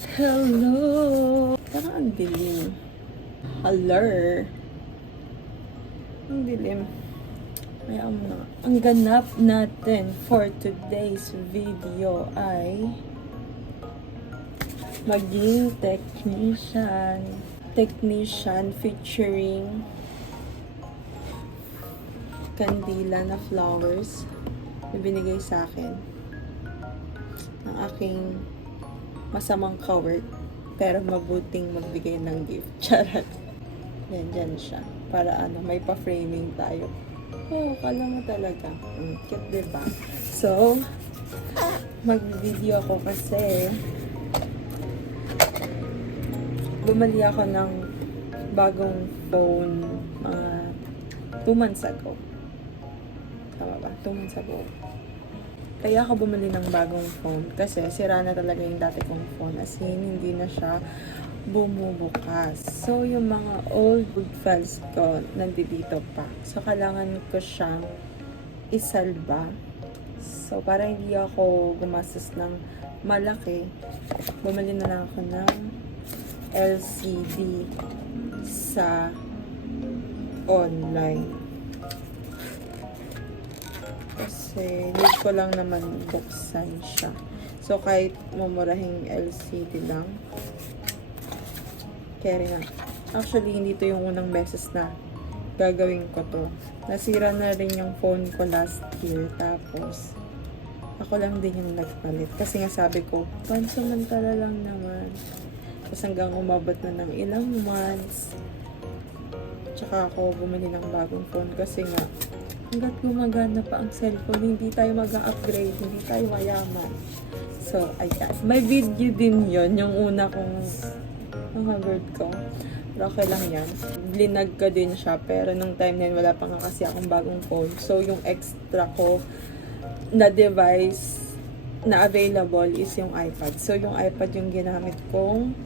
Hello! Parang ang dilim. Hello! Ang dilim. Kaya na. Ang ganap natin for today's video ay maging technician. Technician featuring kandila na flowers na binigay sa akin ng aking masamang coward pero mabuting magbigay ng gift. Charot. Yan, dyan siya. Para may pa-framing tayo. Oh, kala mo talaga. Cute, diba? So, mag-video ako kasi bumali ako ng bagong phone mga 2 months ago. Tama ba? 2 months ago. Kaya ako bumili ng bagong phone kasi sira na talaga yung dati kong phone. As in, hindi na siya bumubukas. So, yung mga old files ko nandito pa. So, kailangan ko siyang isalba. So, para hindi ako gumastos ng malaki, bumili na lang ako ng LCD sa online. Kasi need ko lang naman buksan siya. So, kahit mumurahing LCD lang, carry na. Actually, hindi to yung unang beses na gagawin ko to. Nasira na rin yung phone ko last year. Tapos, ako lang din yung nagpalit. Kasi nga sabi ko, pansamantala lang naman. Tapos hanggang umabot na ng ilang months. Tsaka ako bumili ng bagong phone. Kasi nga, hanggat gumagana pa ang cellphone, hindi tayo mag-upgrade, hindi tayo mayaman. So, ayan. May video din yon yung una kong word ko. Pero okay lang yan. Blinag ko din siya, pero nung time na yun, wala pa nga kasi akong bagong phone. So, yung extra ko na device na available is yung iPad. So, yung iPad yung ginamit kong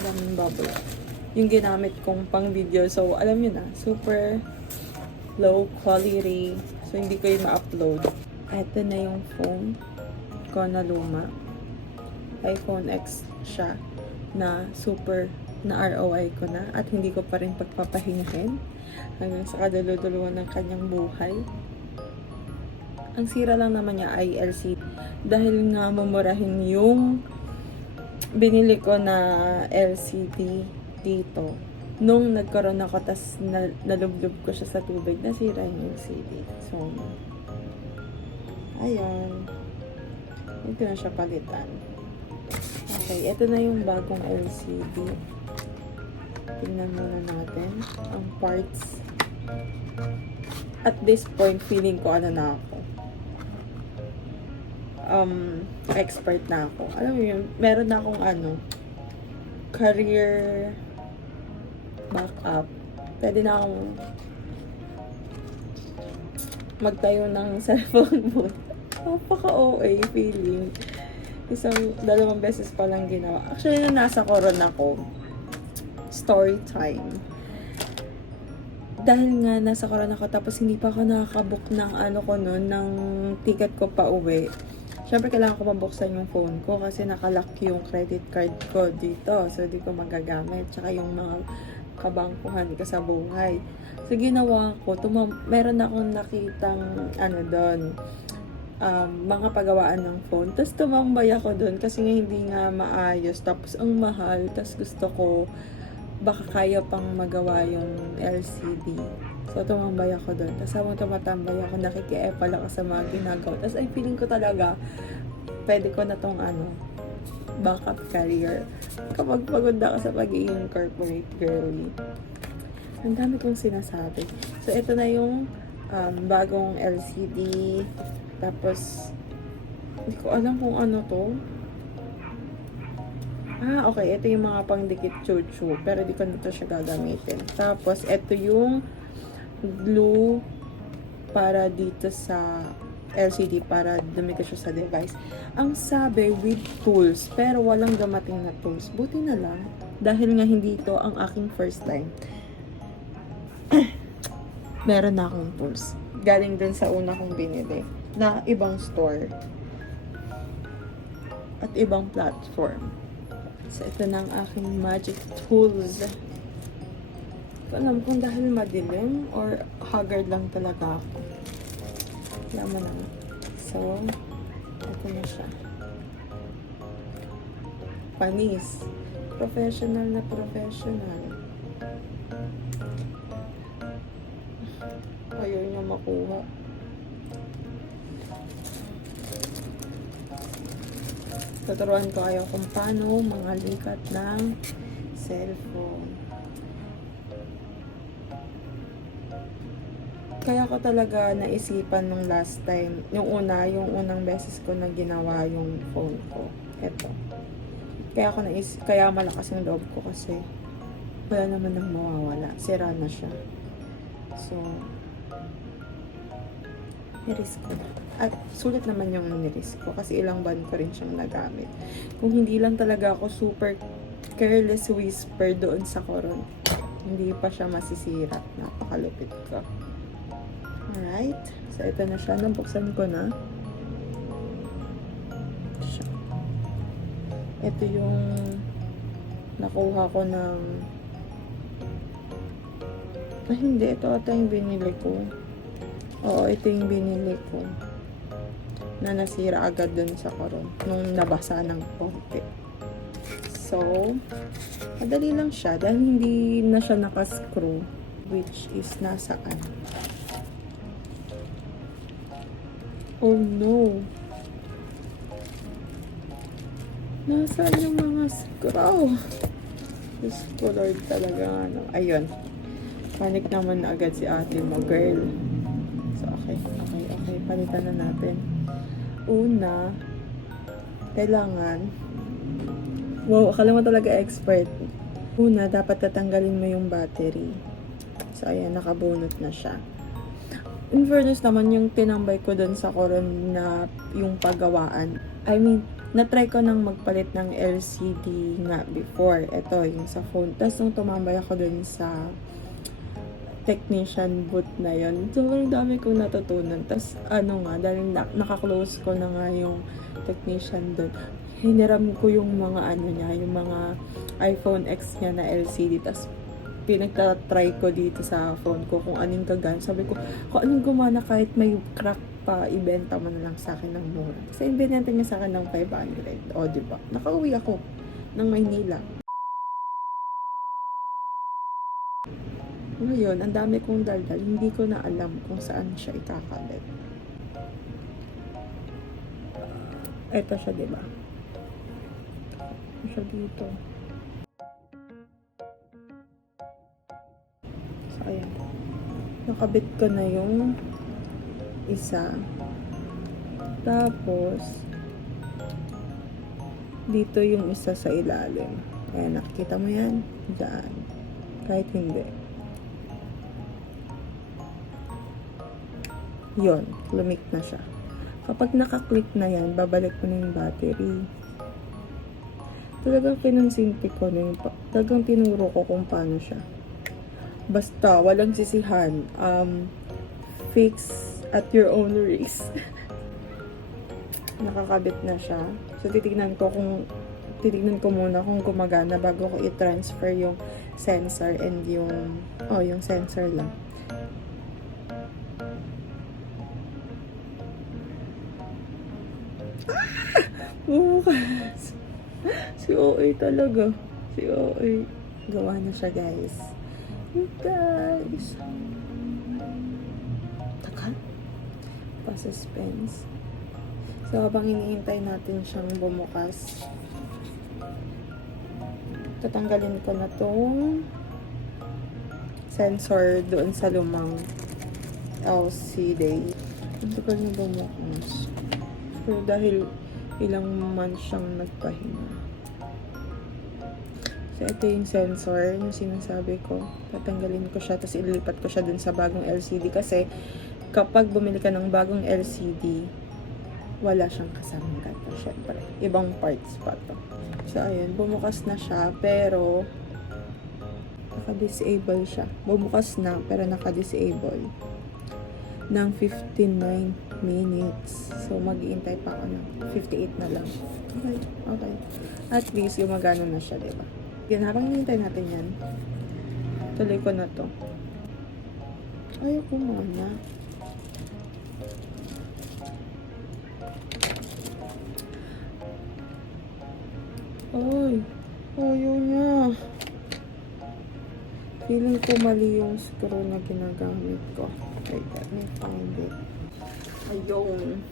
daming bubble. Yung ginamit kong pang video. So, alam nyo na, super low quality. So, hindi ko yung ma-upload. Ito na yung phone ko na luma. iPhone X siya na super na ROI ko na at hindi ko pa rin pagpapahingahin hanggang sa kaduluduluhan ng kanyang buhay. Ang sira lang naman niya ay LCD. Dahil nga mamurahin yung binili ko na LCD dito. Nung nagkaroon ako, tas nalublob ko siya sa tubig, nasira yung LCD. So, ayun. Hindi ko na siya palitan. Okay, ito na yung bagong LCD. Tingnan muna natin ang parts. At this point, feeling ko na ako. Expert na ako. Alam mo yun, meron na akong career backup. Pwede na akong magtayo ng cellphone booth. Napaka-OA feeling. Dalawang beses pa lang ginawa. Actually, nung nasa Coron ako, story time. Dahil nga nasa Coron ako, tapos hindi pa ako nakakabook ng ng ticket ko pa uwi. Siyempre, kailangan ko mabuksan yung phone ko kasi nakalock yung credit card ko dito. So, di ko magagamit. Tsaka yung mga kabangkuhan ko sa buhay. So, ginawa ko, meron akong nakitang doon, mga pagawaan ng phone. Tapos tumambay ako doon kasi nga hindi nga maayos. Tapos ang mahal. Tapos gusto ko baka kaya pang magawa yung LCD. So tumambay ako doon. Tapos habang tumatambay ako, nakikiepal ako sa mga ginagawa. Tapos ay feeling ko talaga pwede ko na tong backup career kapag pagod ako sa pagiging corporate girly. Ang dami kong sinasabi. So ito na yung bagong LCD. Tapos, hindi ko alam kung ano to. Okay. Ito yung mga pangdikit chuchu. Pero di ko na to siya gagamitin. Tapos, ito yung glue para dito sa LCD para dumikit siya sa device. Ang sabi, with tools. Pero walang dumating na tools. Buti na lang. Dahil nga hindi ito ang aking first time. Meron na akong tools. Galing dun sa una kong binili na ibang store. at ibang platform. So, ito na ang aking magic tools. Hindi ko alam kung dahil madilim or haggard lang talaga ako. Alam mo na. So, ito na siya. Panis. Professional na professional. Ayaw niya makuha. Tuturuan ko kayo kung paano mangalikat ng cellphone. Kaya ko talaga naisipan nung last time, yung unang beses ko na ginawa yung phone ko. Eto. Kaya malakas yung loob ko kasi wala naman nang mawawala. Sira na siya. So, nirisk ko na. At sulit naman yung nirisk ko kasi ilang buwan ko rin siyang nagamit. Kung hindi lang talaga ako super careless whisper doon sa koron, hindi pa siya masisira. Napakalupit ko. Alright. So, ito na siya. Nabuksan ko na. Ito yung nakuha ko ng hindi. Ito ata yung binili ko. Oo, ito yung binili ko. Na nasira agad dun sa koron. Nung nabasa ng konti. So, madali lang siya. Dahil hindi na siya nakascrew. Which is nasaan. Oh no. Nasaan yung mga screw? Diyos ko Lord talaga. Ayun. Panic naman na agad si ate mo, girl. So, okay. Palitan na natin. Una, kailangan, wow, akala mo talaga expert. Una, dapat tatanggalin mo yung battery. So, ayan, nakabunot na siya. In fairness naman, yung tinambay ko dun sa koron na yung paggawaan. I mean, na-try ko nang magpalit ng LCD nga before. Ito, yung sa phone. Tapos, nung tumambay ako dun sa technician booth na yun, sobrang dami kong natutunan. Tapos, dahil naka-close ko na nga yung technician doon, hiniram ko yung mga yung mga iPhone X niya na LCD. Tapos, pinagtatry ko dito sa phone ko kung anong gagana. Sabi ko, kung anong gumana kahit may crack pa, ibenta mo na lang sa akin ng mura. Kasi ibenta niya sa akin ng 500. O, diba? Nakauwi ako ng Maynila. Ngayon, ang dami kong daldal, hindi ko na alam kung saan siya ikakalit. Ito siya, diba? Ito siya dito. So, ayan. Nakabit ko na yung isa. Tapos, dito yung isa sa ilalim. Ayan, nakikita mo yan? Diyan. Kahit hindi. Yon, lumik na siya. Kapag nakaklik na yan, babalik ko na yung battery. Talagang pinansinti ko na yung, talagang tinuro ko kung paano siya. Basta, walang sisihan. Fix at your own risk. Nakakabit na siya. So, titignan ko muna kung gumagana bago ko i-transfer yung sensor and yung sensor lang. Bukas. Si OA talaga. Si OA. Gawa na siya, guys. Guys. Taka. Pa-suspense. So, habang iniintay natin siyang bumukas, tatanggalin ko na tong sensor doon sa lumang LCD. Ito ko na bumukas. So, dahil ilang months siyang nagpahinga. So, ito yung sensor na sinasabi ko. Tatanggalin ko siya, tapos ililipat ko siya dun sa bagong LCD. Kasi, kapag bumili ka ng bagong LCD, wala siyang kasamang gato. Syempre, ibang parts pa to. So, ayun, bumukas na siya, pero naka-disable siya. Bumukas na, pero naka-disable. ng 59 minutes. So, mag-iintay pa ako ng 58 na lang. Okay, okay. At least, gumagana na siya, diba? Yan, habang hinihintay natin yan, tuloy ko na to. Ayoko muna. Ay, ayaw niya. Feeling ko mali yung screw na ginagamit ko. Wait, let me find it. Ayun.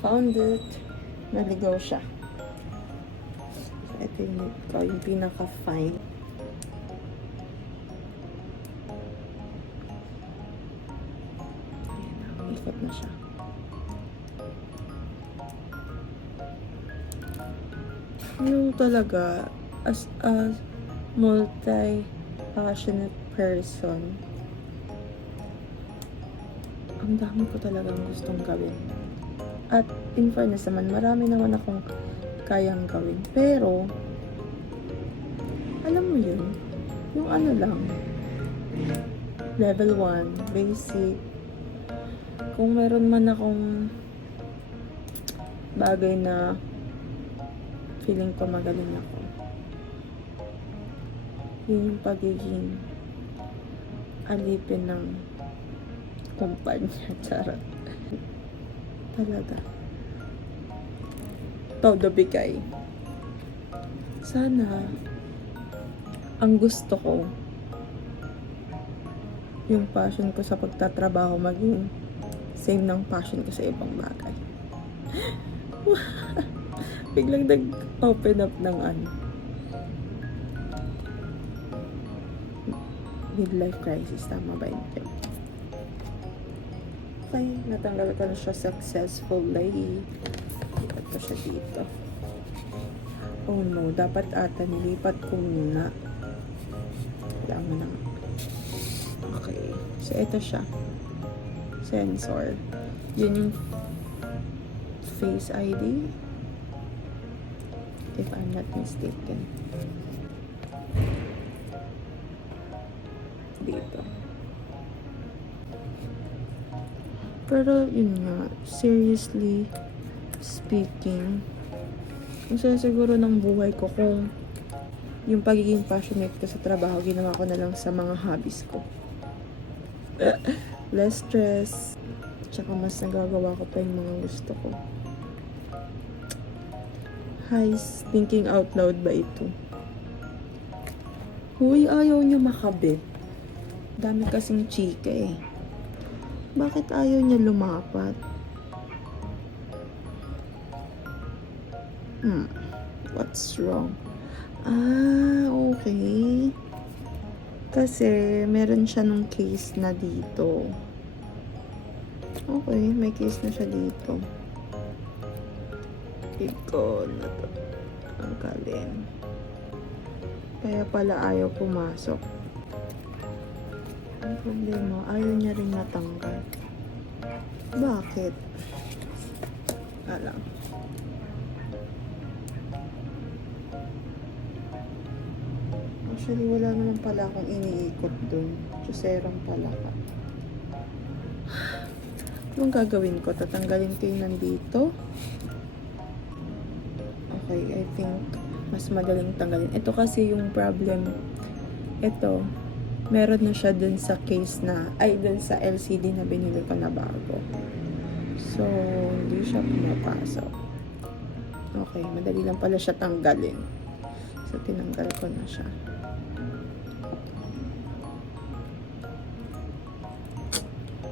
Found it. Naligaw siya. So, ito yung nip ko, yung pinaka-fine. Ayan, ikot na siya. Yung talaga, as a multi-passionate person, ang dami ko talagang gustong gawin. At in fairness naman, marami naman akong kayang gawin. Pero, alam mo yun, yung ano lang, level 1, basic. Kung meron man akong bagay na feeling ko magaling ako, yun yung pagiging alipin ng kumpanya. Charot. Talaga. Todo bigay. Sana, ang gusto ko, yung passion ko sa pagtatrabaho maging same ng passion ko sa ibang bagay. Biglang nag-open up ng midlife crisis. Tama ba yun? Okay, natanggal ko na siya successfully. Lipat ko siya dito. Oh no, dapat ata nilipat ko muna. Kailangan na. Okay, so ito siya. Sensor. Yun yung Face ID. If I'm not mistaken. Dito. Pero yun nga, seriously speaking, masaya siguro ng buhay ko kung yung pagiging passionate ko sa trabaho, ginawa ko na lang sa mga hobbies ko. Less stress, tsaka mas nagagawa ko pa yung mga gusto ko. Hi, thinking out loud ba ito? Huy, ayaw niyo makabit. Dami kasing chika eh. Bakit ayaw niya lumapat? What's wrong? Ah, okay. Kasi meron siya nung case na dito. Okay, may case na siya dito. Ikaw na to. Tanggalin. Kaya pala ayaw pumasok. Ang problema, ayaw niya rin natanggal. Bakit? Alam. Actually, wala naman pala akong iniikot dun. Chuserong pala ka. Anong gagawin ko? Tatanggalin ko yung nandito? Okay, I think mas madaling tanggalin. Ito kasi yung problem. Ito, meron na siya dun sa case na, ay dun sa LCD na binili ko na bago. So, hindi siya pumapasok. Okay, madali lang pala siya tanggalin. So, tinanggal ko na siya.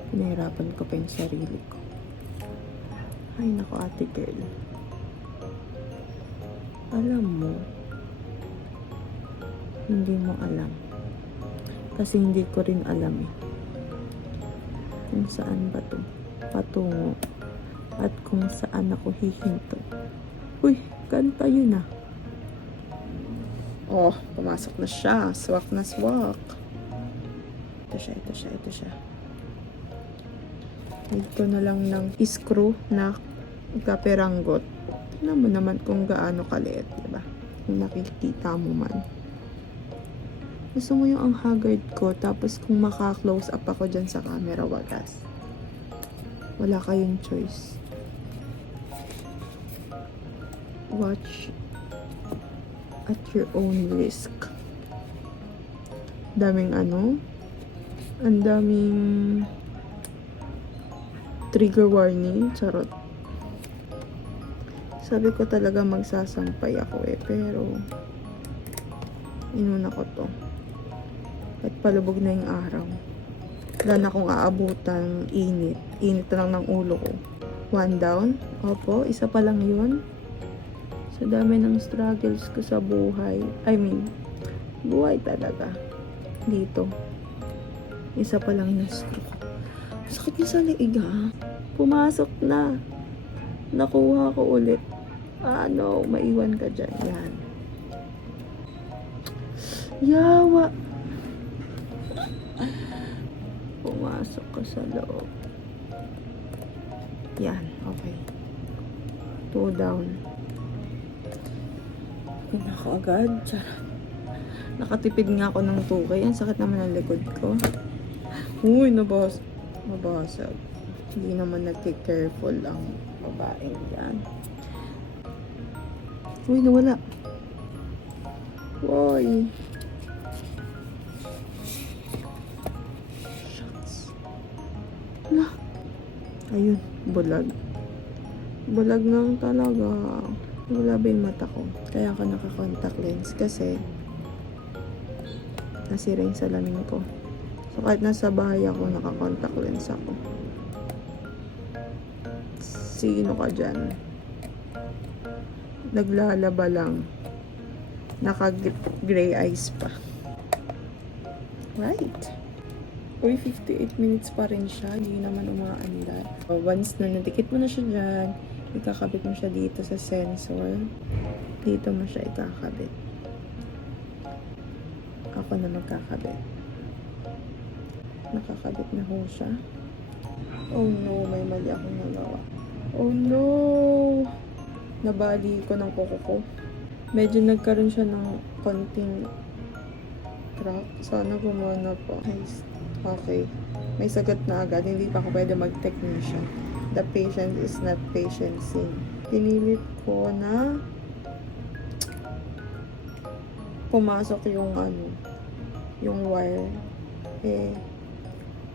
Pinahirapan ko pa yung sarili ko. Ay, naku, ate girl. Alam mo, hindi mo alam. Kasi hindi ko rin alam eh. Kung saan ba to patungo at kung saan ako hihinto. Uy, kanta yun ah. Oh, pumasok na siya. Swak na swak. Ito siya, ito siya, ito siya. Need ko na lang ng screw na kaperanggot. Tignan mo naman kung gaano kaliit, diba? Kung nakikita mo man. Gusto mo yung ang haggard ko, tapos kung maka-close up ako dyan sa camera, wagas. Wala kayong choice. Watch at your own risk. Daming ano? Ang daming trigger warning. Charot. Sabi ko talaga magsasampay ako pero inuna ko to. At palubog na yung araw. Wala na akong aabutan init. Init na lang ng ulo ko. 1 down. Opo, isa pa lang yun. Sa dami ng struggles ko sa buhay. Buhay talaga. Dito. Isa pa lang na-stroke. Sakit niya sa liig ha. Pumasok na. Nakuha ko ulit. Maiwan ka dyan. Yan. Yawa. Pumasok ka sa loob. Yan. Okay. 2 down. Yun ako agad. Charot. Nakatipid nga ako ng 2K. Ang sakit naman ang likod ko. Uy, nabasag. Hindi naman nag-careful ang babaeng yan. Uy, nawala. Uy. Shucks. Wala. Ayun, bulag. Bulag lang talaga. Wala ba yung mata ko? Kaya ako naka-contact lens kasi nasira yung salamin ko. So, kahit nasa bahay ako, naka-contact lens ako. Sino ka dyan? Naglalaba lang. Naka-gray eyes pa. Right. Uy, 58 minutes pa rin siya. Hindi naman umaandar. Once na nadikit mo na siya dyan, ikakabit mo siya dito sa sensor. Dito mo siya ikakabit. Ako na magkakabit. Nakakabit na ho siya. Oh no, may mali akong nagawa. Oh no! Nabali ko ng kuko ko. Medyo nagkaroon siya ng konting crack. Sana gumana pa. Nice. Okay. May sagot na agad. Hindi pa ako pwede mag-technician. The patient is not patient-sing. Pinilit ko na pumasok yung wire.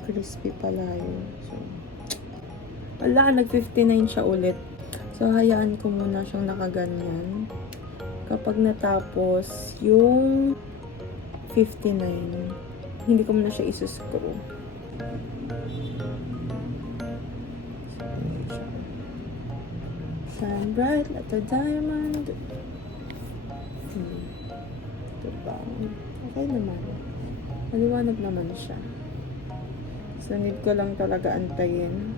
Crispy pala yun. So, wala, nag-59 siya ulit. So, hayaan ko muna siyang nakaganyan. Kapag natapos yung 59, hindi ko muna siya isuscrew. Shine bright like a diamond. Diba? Okay naman. Maliwanag naman siya. So, need ko lang talaga antayin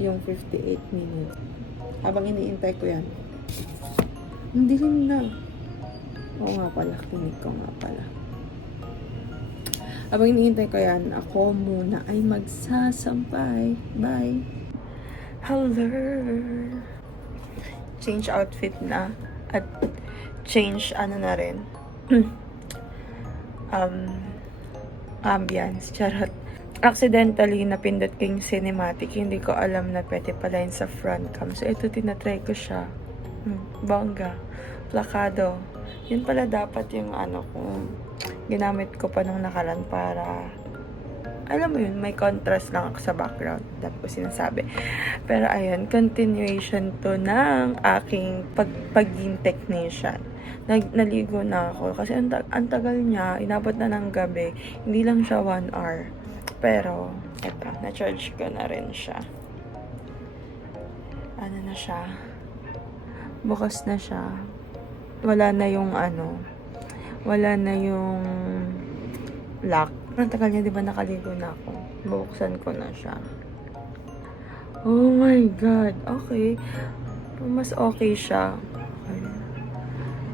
yung 58 minutes. Habang iniintay ko yan. Ang dilim na. Oo nga pala. Kinig ko nga pala. Habang iniintay ko yan, ako muna ay magsasampay. Bye. Hello. Change outfit na. At change na rin. Ambience. Charot. Accidentally, napindot ko yung cinematic. Hindi ko alam na pwede pala yun sa front cam. So, ito, tinatry ko siya. Bongga. Plakado. Yun pala dapat yung kung ginamit ko pa nung nakaraan para, alam mo yun, may contrast lang ako sa background. Dapat ko sinasabi. Pero, ayun, continuation to ng aking pagiging technician. Naligo na ako. Kasi ang tagal niya, inabot na ng gabi. Hindi lang siya 1 hour. Pero, eto, na-charge ko na rin siya. Ano na siya? Bukas na siya. Wala na yung wala na yung lock. Ang tagal niya, di ba nakaligo na ako? Bubuksan ko na siya. Oh my God. Okay. Mas okay siya. Okay.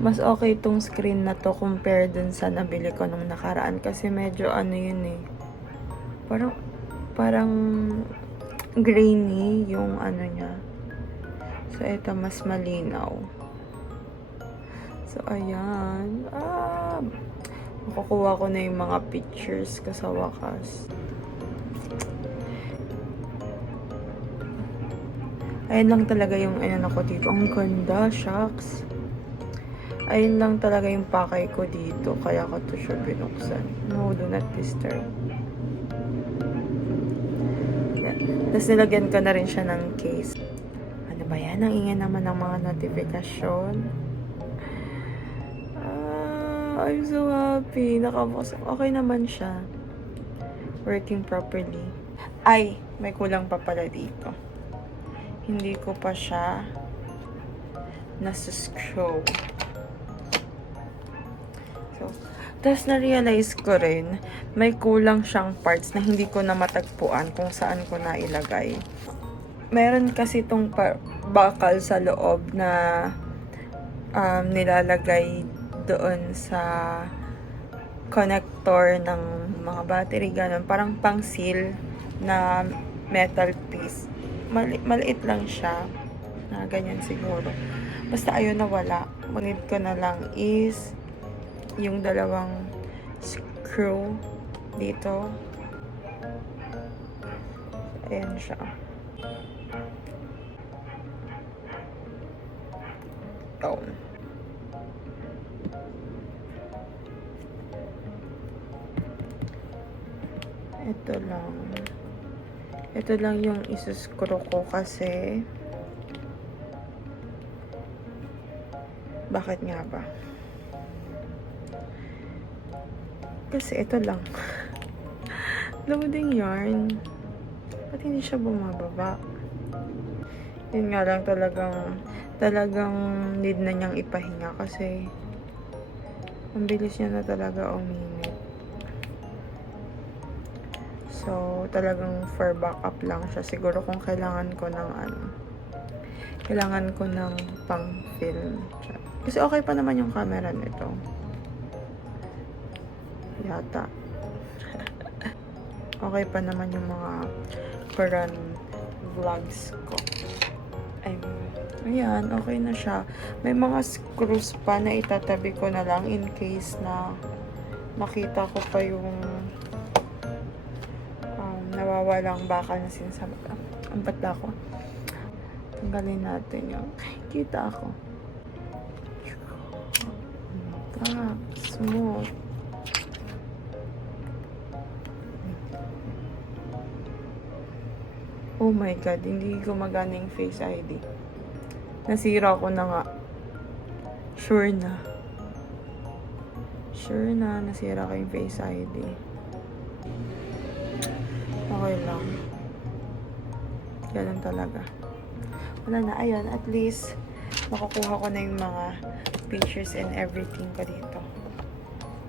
Mas okay itong screen na to compare dun sa nabili ko nung nakaraan. Kasi medyo yun eh. Parang grainy yung niya. So, ito mas malinaw. So, ayan. Makukuha ko na yung mga pictures ko sa wakas. Ayan lang talaga yung ano ko dito. Ang ganda, shucks. Ayun lang talaga yung pakay ko dito. Kaya ko to siya binuksan. No, do not disturb. Yan. Tapos nilagyan ko na rin siya ng case. Ano ba yan? Ang ingay naman ng mga notification. I'm so happy. Nakabukas. Okay naman siya. Working properly. Ay, may kulang pa pala dito. Hindi ko pa siya nasa-screw. So, tapos na-realize ko rin, may kulang siyang parts na hindi ko na matagpuan kung saan ko na ilagay. Meron kasi itong bakal sa loob na nilalagay doon sa connector ng mga battery, ganun. Parang pang-seal na metal piece. Maliit lang siya. Ganyan siguro. Basta ayun na wala. Need ko na lang is yung dalawang screw dito. Ayan siya. Down. Ito lang yung isuscrew ko kasi bakit nga ba? Kasi ito lang. Loading yarn. Ba't hindi siya bumababa? Yun nga lang talagang need na niyang ipahinga kasi ang bilis niya na talaga uminit. So, talagang for backup lang siya. Siguro kung kailangan ko ng pang film. Kasi okay pa naman yung camera nito. Yata. Okay pa naman yung mga current vlogs ko. Ayan, okay na siya. May mga screws pa na itatabi ko na lang in case na makita ko pa yung nawawalang bakal na sinasabi. Ang batla ko. Tanggalin natin yung kita ako. Smooth. Oh my God, hindi gumagana yung Face ID. Nasira ko na nga. Sure na, nasira ko yung Face ID. Okay lang. Ganun talaga. Wala na, ayun, at least makukuha ko na yung mga pictures and everything ko dito.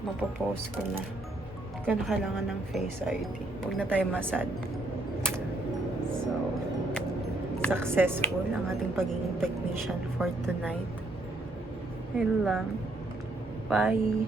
Mapopost ko na. Hindi ko na kailangan ng Face ID. Huwag na tayo masad. So, successful ang ating pagiging technician for tonight. Ayun lang. Bye!